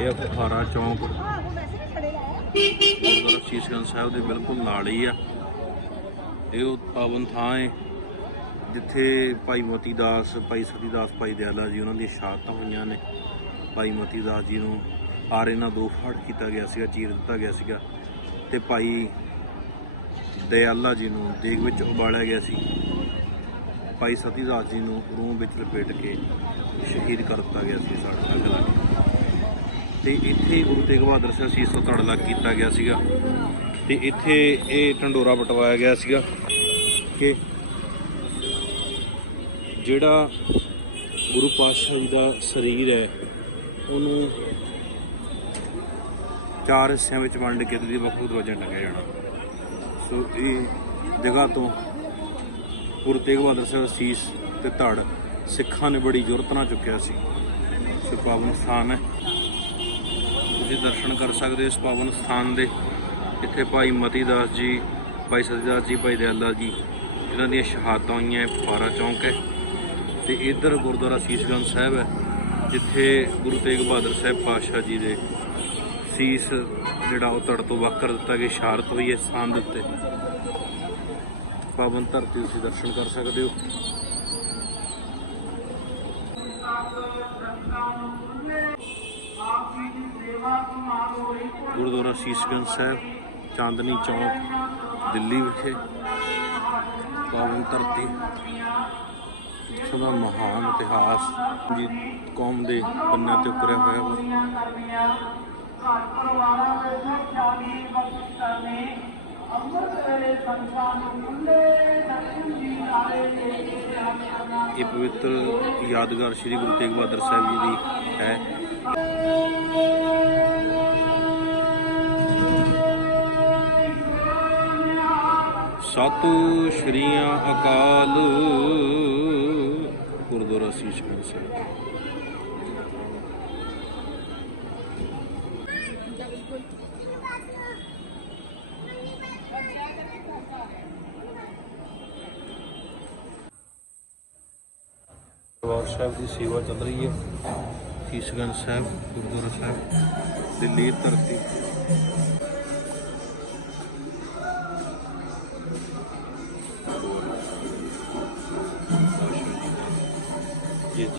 ਇਹ ਫੁਹਾਰਾ ਚੌਂਕ ਗੁਰਦੁਆਰਾ ਸ਼ੀਸ਼ਗੰਜ ਸਾਹਿਬ ਦੇ ਬਿਲਕੁਲ ਨਾਲ ਹੀ ਆ। ਇਹ ਉਹ ਪਾਵਨ ਥਾਂ ਹੈ ਜਿੱਥੇ ਭਾਈ ਮੋਤੀ ਦਾਸ, ਭਾਈ ਸਤੀ ਦਾਸ, ਭਾਈ ਦਿਆਲਾ ਜੀ ਉਹਨਾਂ ਦੀਆਂ ਸ਼ਹਾਦਤਾਂ ਹੋਈਆਂ ਨੇ। ਭਾਈ ਮੋਤੀ ਦਾਸ ਜੀ ਨੂੰ ਆਰੇ ਨਾਲ ਦੋ ਫਾੜ ਕੀਤਾ ਗਿਆ ਸੀਗਾ, ਚੀਰ ਦਿੱਤਾ ਗਿਆ ਸੀਗਾ ਤੇ ਭਾਈ ਦਿਆਲਾ ਜੀ ਨੂੰ ਦੇਗ ਵਿੱਚ ਉਬਾਲਿਆ ਗਿਆ ਸੀ। ਭਾਈ ਸਤੀ ਦਾਸ ਜੀ ਨੂੰ ਰੂਹ ਵਿੱਚ ਲਪੇਟ ਕੇ ਸ਼ਹੀਦ ਕਰ ਦਿੱਤਾ ਗਿਆ ਸੀ ਸਾਡਾ। ਤੇ ਇੱਥੇ ਗੁਰੂ ਤੇਗ ਬਹਾਦਰ ਸਾਹਿਬ ਸੀਸ ਤੋਂ ਧੜ ਲੱਗ ਕੀਤਾ ਗਿਆ ਸੀਗਾ ਤੇ ਇੱਥੇ ਇਹ ਢੰਡੋਰਾ ਪਟਵਾਇਆ ਗਿਆ ਸੀਗਾ ਕਿ ਜਿਹੜਾ ਗੁਰੂ ਪਾਤਸ਼ਾਹ ਜੀ ਦਾ ਸਰੀਰ ਹੈ, ਉਹਨੂੰ ਚਾਰ ਹਿੱਸਿਆਂ ਵਿੱਚ ਵੰਡ ਕੇ ਤੇ ਵੱਖ ਵੱਖ ਟੰਗਿਆ ਜਾਣਾ। ਸੋ ਇਹ ਜਗ੍ਹਾ ਤੋਂ ਗੁਰੂ ਤੇਗ ਬਹਾਦਰ ਸਾਹਿਬ ਦਾ ਸੀਸ ਤੇ ਧੜ ਸਿੱਖਾਂ ਨੇ ਬੜੀ ਜ਼ੁਰਤ ਨਾਲ ਚੁੱਕਿਆ ਸੀ। ਸੋ ਪਾਵਨ ਸਥਾਨ ਹੈ। ਤੁਸੀਂ ਦਰਸ਼ਨ ਕਰ ਸਕਦੇ ਹੋ ਇਸ ਪਾਵਨ ਸਥਾਨ ਦੇ। ਇੱਥੇ ਭਾਈ ਮਤੀ ਦਾਸ ਜੀ, ਭਾਈ ਸਤਿਦਾਸ ਜੀ, ਭਾਈ ਦਿਆਲਾ ਜੀ, ਇਹਨਾਂ ਦੀਆਂ ਸ਼ਹਾਦਤਾਂ ਹੋਈਆਂ ਫਾਰਾ ਚੌਂਕ ਹੈ। ਤੇ ਇੱਧਰ ਗੁਰਦੁਆਰਾ ਸੀਸਗੰਜ ਸਾਹਿਬ ਹੈ, ਜਿੱਥੇ ਗੁਰੂ ਤੇਗ ਬਹਾਦਰ ਸਾਹਿਬ ਪਾਤਸ਼ਾਹ ਜੀ ਦੇ ਸੀਸ ਜਿਹੜਾ ਉਹ ਧੜ ਤੋਂ ਵੱਖ ਕਰ ਦਿੱਤਾ ਗਿਆ ਇਸ਼ਾਰਤ ਹੋਈ ਹੈ ਸਥਾਨ ਦੇ ਉੱਤੇ। ਪਾਵਨ ਧਰਤੀ ਤੁਸੀਂ ਦਰਸ਼ਨ ਕਰ ਸਕਦੇ ਹੋ। ਗੁਰਦੁਆਰਾ ਸੀਸਗੰਜ ਸਾਹਿਬ, ਚਾਂਦਨੀ ਚੌਂਕ, ਦਿੱਲੀ ਵਿਖੇ। ਪਾਵਨ ਧਰਤੀ। ਸਦਾ ਮਹਾਨ ਇਤਿਹਾਸ, ਜੀ, ਕੌਮ ਦੇ ਪੰਨਿਆਂ ਤੇ ਉਕਰਿਆ ਹੋਇਆ ਵਾ। ਇਹ ਪਵਿੱਤਰ ਯਾਦਗਾਰ ਸ੍ਰੀ ਗੁਰੂ ਤੇਗ ਬਹਾਦਰ ਸਾਹਿਬ ਜੀ ਦੀ ਹੈ। ਸਤਿ ਸ਼੍ਰੀ ਅਕਾਲ। ਗੁਰਦੁਆਰਾ ਸੀਸਗੰਜ ਸਾਹਿਬ। ਦਰਬਾਰ ਸਾਹਿਬ ਦੀ ਸੇਵਾ ਚੱਲ ਰਹੀ ਹੈ। ਸੀਸਗੰਜ ਸਾਹਿਬ, ਗੁਰਦੁਆਰਾ ਸਾਹਿਬ, ਦਿੱਲੀ ਧਰਤੀ। ਜੀ ਜੀ